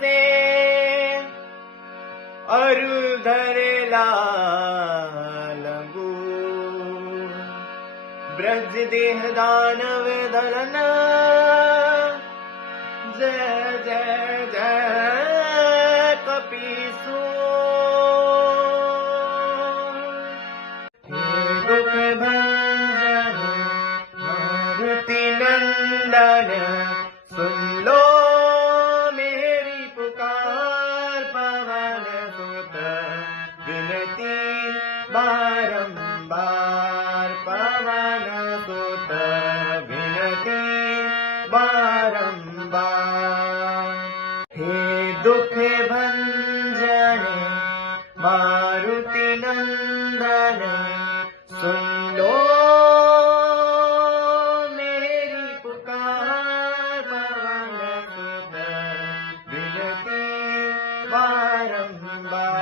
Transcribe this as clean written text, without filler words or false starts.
से अरु धरेला लंगूर। ब्रज देह दानव दलन जय जय जय कपीसूर। हे दुख भंजन मारुति नंदन सुन लो मेरी पुकार। पवन सुत विनती बारंबार। पवन सुत विनती बारंबार। हे दुख भंजन मारुति नंदन सुन